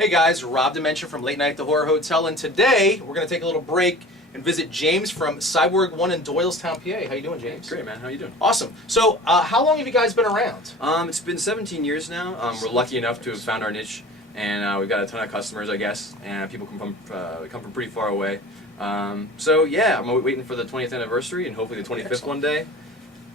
Hey guys, Rob Dimension from Late Night at the Horror Hotel, and today we're going to take a little break and visit James from Cyborg 1 in Doylestown, PA. How you doing, James? Great, man. How you doing? Awesome. So, how long have you guys been around? It's been 17 years now. We're lucky enough to have found our niche, and we've got a ton of customers, I guess, and people come from pretty far away. So yeah, I'm waiting for the 20th anniversary and hopefully the 25th Excellent. one day.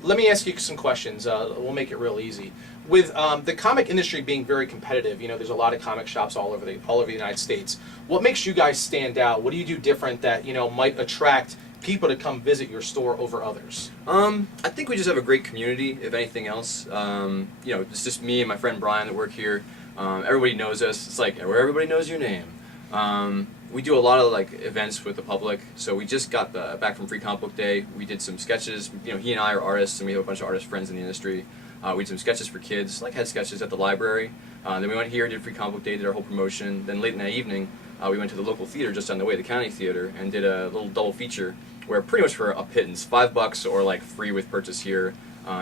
Let me ask you some questions. We'll make it real easy. With the comic industry being very competitive, you know, there's a lot of comic shops all over the United States. What makes you guys stand out? What do you do different that, you know, might attract people to come visit your store over others? I think we just have a great community, if anything else. You know, it's just me and my friend Brian that work here. Everybody knows us. It's like where everybody knows your name. We do a lot of like events with the public. So we just got back from Free Comic Book Day. We did some sketches. You know, he and I are artists, and we have a bunch of artist friends in the industry. We did some sketches for kids, like head sketches at the library. Then we went here, did Free Comic Book Day, did our whole promotion. Then late in that evening, we went to the local theater just on the way, the County Theater, and did a little double feature where pretty much for a pittance, $5 or like free with purchase here.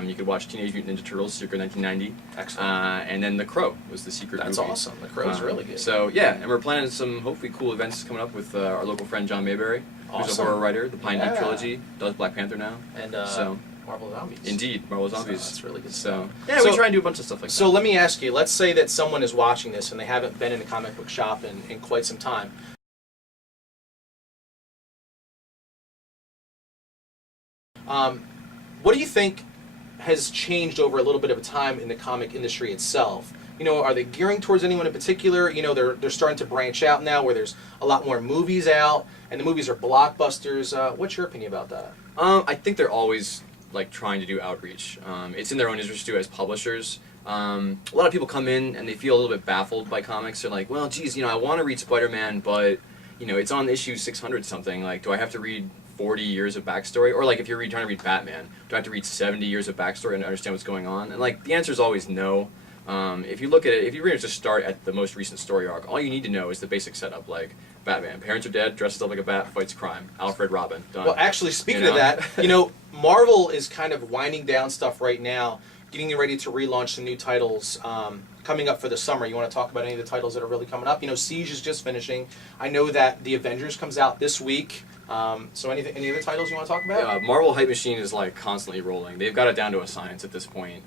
You could watch Teenage Mutant Ninja Turtles, circa 1990. Excellent. And then The Crow was the secret movie. That's awesome. The Crow's really good. So yeah, and we're planning some hopefully cool events coming up with our local friend John Mayberry, who's a Awesome. horror writer. The Pine Deep Yeah. trilogy does Black Panther now. And so Marvel Zombies. indeed, Marvel Zombies. So that's really good So stuff. yeah, So- we try and do a bunch of stuff like that. So let me ask you, let's say that someone is watching this and they haven't been in a comic book shop in quite some time. What do you think has changed over a little bit of a time in the comic industry itself? You know, are they gearing towards anyone in particular? You know, they're starting to branch out now where there's a lot more movies out, and the movies are blockbusters. What's your opinion about that? I think they're always like trying to do outreach. It's in their own interest too as publishers. A lot of people come in and they feel a little bit baffled by comics. They're like, well, geez, you know, I want to read Spider-Man, but you know, it's on issue 600 something. Like, do I have to read 40 years of backstory? Or like, if you're trying to read Batman, do I have to read 70 years of backstory and understand what's going on? And like, the answer is always no. If you look at it, if you really just start at the most recent story arc, all you need to know is the basic setup, like Batman, parents are dead, dresses up like a bat, fights crime, Alfred, Robin, done. Well, actually, speaking You of know? that, you know, Marvel is kind of winding down stuff right now, getting ready to relaunch some new titles coming up for the summer. You want to talk about any of the titles that are really coming up? You know, Siege is just finishing. I know that The Avengers comes out this week. So any other titles you want to talk about? Marvel Hype Machine is like constantly rolling. They've got it down to a science at this point.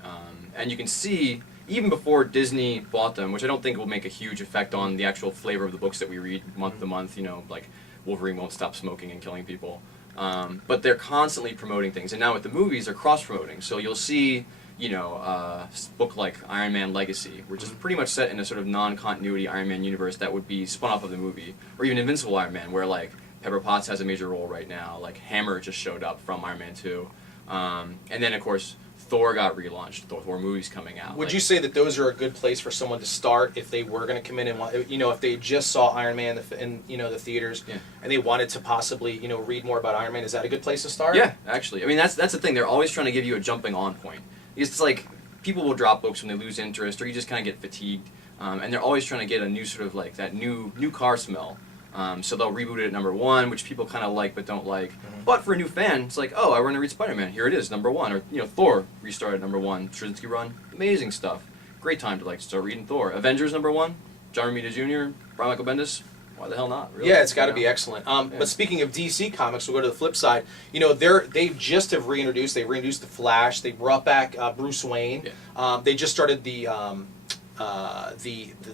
And you can see, even before Disney bought them, which I don't think will make a huge effect on the actual flavor of the books that we read month to month, you know, like Wolverine won't stop smoking and killing people. But they're constantly promoting things. And now with the movies, they're cross-promoting. So you'll see, you know, a book like Iron Man Legacy, which is pretty much set in a sort of non-continuity Iron Man universe that would be spun off of the movie. Or even Invincible Iron Man, where like Pepper Potts has a major role right now. Like Hammer just showed up from Iron Man 2. And then, of course, Thor got relaunched. Thor movie's coming out. Would like, you say that those are a good place for someone to start if they were going to come in and you know, if they just saw Iron Man in you know, the theaters, Yeah. and they wanted to possibly, you know, read more about Iron Man? Is that a good place to start? Yeah, actually. I mean, that's the thing. They're always trying to give you a jumping on point. It's like people will drop books when they lose interest, or you just kind of get fatigued. And they're always trying to get a new sort of like that new car smell. So they'll reboot it at number 1, which people kind of like but don't like. Mm-hmm. But for a new fan, it's like, oh, I want to read Spider-Man. Here it is, number 1. Or, you know, Thor restarted number 1. Straczynski run, amazing stuff. Great time to like start reading Thor. Avengers number 1, John Romita Jr., Brian Michael Bendis. Why the hell not? Really? Yeah, it's got to You be know? excellent. But speaking of DC Comics, we'll go to the flip side. You know, they just have reintroduced. They reintroduced the Flash. They brought back Bruce Wayne. Yeah. They just started the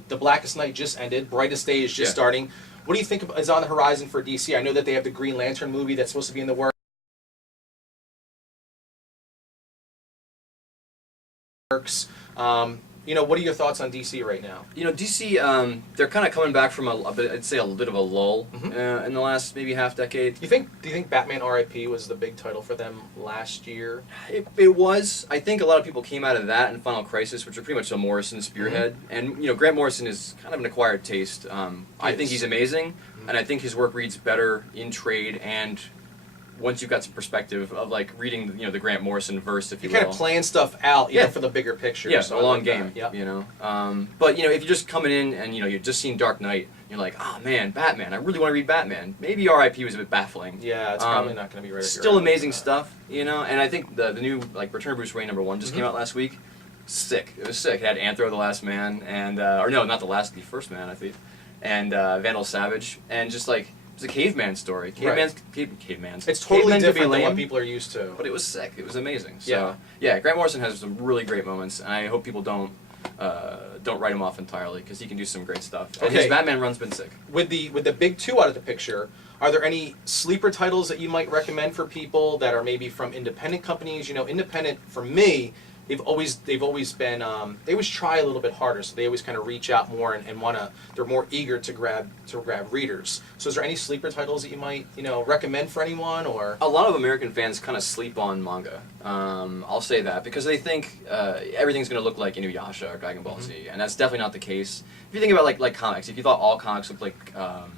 Blackest Night just ended. Brightest Day is just starting. What do you think is on the horizon for DC? I know that they have the Green Lantern movie that's supposed to be in the works. You know, what are your thoughts on DC right now? You know, DC, they're kind of coming back from a bit, I'd say a bit of a lull in the last maybe half decade. Do you think Batman R.I.P. was the big title for them last year? It was. I think a lot of people came out of that and Final Crisis, which are pretty much a Morrison spearhead. And, you know, Grant Morrison is kind of an acquired taste. I think he's amazing, and I think his work reads better in trade and once you've got some perspective of like reading, you know, the Grant Morrison verse, if you will. Kind of plan stuff out, you know, for the bigger picture. Yeah, so a long game, Yep. you know. But, you know, if you're just coming in and, you know, you've just seen Dark Knight, you're like, oh man, Batman, I really want to read Batman. Maybe R.I.P. was a bit baffling. Yeah, it's probably not going to be right. Still amazing stuff, you know, and I think the new, like, Return of Bruce Wayne #1 just came out last week. sick. It was sick. It had Anthro the Last Man, and or no, not the first man, I think, and Vandal Savage, and just like it was a caveman story. Caveman's. It's totally Cavemen could be different than lame, what people are used to. but it was sick. It was amazing. So yeah, Grant Morrison has some really great moments, and I hope people don't write him off entirely because he can do some great stuff. And Okay. his Batman run's been sick. With the big two out of the picture, are there any sleeper titles that you might recommend for people that are maybe from independent companies? You know, independent for me, they've always been they always try a little bit harder, so they always kind of reach out more and they're more eager to grab readers. So is there any sleeper titles that you might recommend for anyone? Or A lot of American fans kind of sleep on manga. I'll say that because they think everything's going to look like Inuyasha or Dragon Ball Z, and that's definitely not the case. If you think about like comics, if you thought all comics looked like Rob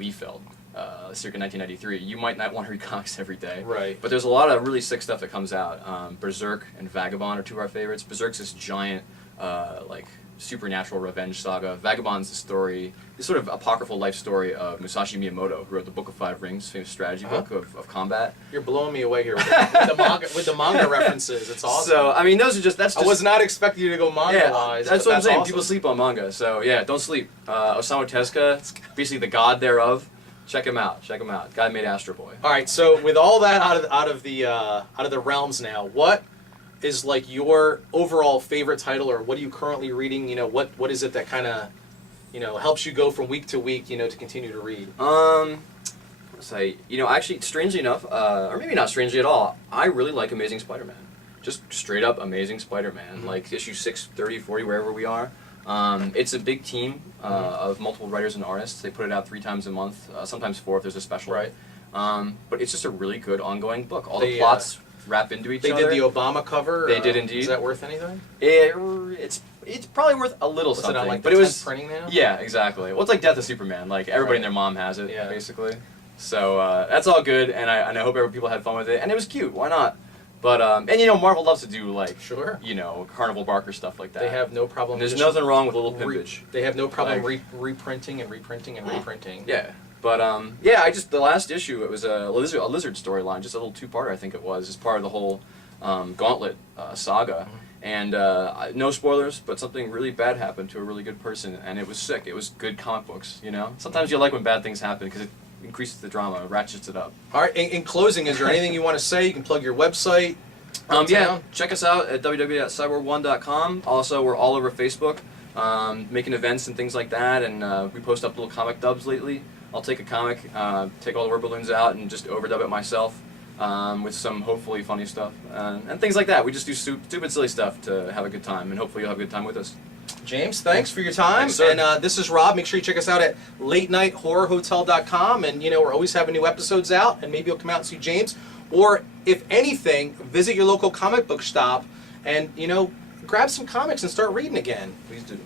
Liefeld, circa 1993, you might not want to read comics every day. Right. But there's a lot of really sick stuff that comes out. Berserk and Vagabond are two of our favorites. Berserk's this giant, supernatural revenge saga. Vagabond's this sort of apocryphal life story of Musashi Miyamoto, who wrote the Book of Five Rings, famous strategy book of combat. You're blowing me away here with the manga references. It's awesome. So I mean, that's I was not expecting you to go manga-wise. That's what I'm saying. Awesome. People sleep on manga, so yeah, don't sleep. Osamu Tezuka, basically the god thereof. Check him out. Guy made Astro Boy. All right, so with all that out of the realms now, what is like your overall favorite title, or what are you currently reading? What is it that kind of helps you go from week to week, to continue to read? Actually, strangely enough, or maybe not strangely at all, I really like Amazing Spider-Man. Just straight up Amazing Spider-Man, like issue 6, 30, 40, wherever we are. It's a big team of multiple writers and artists. They put it out 3 times a month, sometimes 4 if there's a special. Right. But it's just a really good ongoing book. All the plots wrap into each other. They did the Obama cover. They did indeed. Is that worth anything? It's probably worth a little Was something. it on like but the it was 10th printing now? Yeah, exactly. Well, it's like Death of Superman. Like everybody and their mom has it, basically. So that's all good, and I hope people had fun with it. And it was cute. Why not? But Marvel loves to do like Carnival Barker stuff like that. They have no problem. And there's nothing wrong with a little pimpage. They have no problem reprinting and reprinting and reprinting. Yeah. But the last issue, it was a lizard storyline, just a little 2-parter I think it was, as part of the whole Gauntlet saga. And no spoilers, but something really bad happened to a really good person, and it was sick. It was good comic books, Sometimes you like when bad things happen because it increases the drama, ratchets it up. All right. In closing, is there anything you want to say? You can plug your website. Check us out at www.cyborg1.com. Also, we're all over Facebook, making events and things like that, and we post up little comic dubs lately. I'll take a comic, take all the word balloons out, and just overdub it myself with some hopefully funny stuff and things like that. We just do stupid, silly stuff to have a good time, and hopefully you'll have a good time with us. James, thanks for your time. Thanks, sir. And this is Rob. Make sure you check us out at latenighthorrorhotel.com. And, we're always having new episodes out, and maybe you'll come out and see James. Or, if anything, visit your local comic book shop and, grab some comics and start reading again. Please do.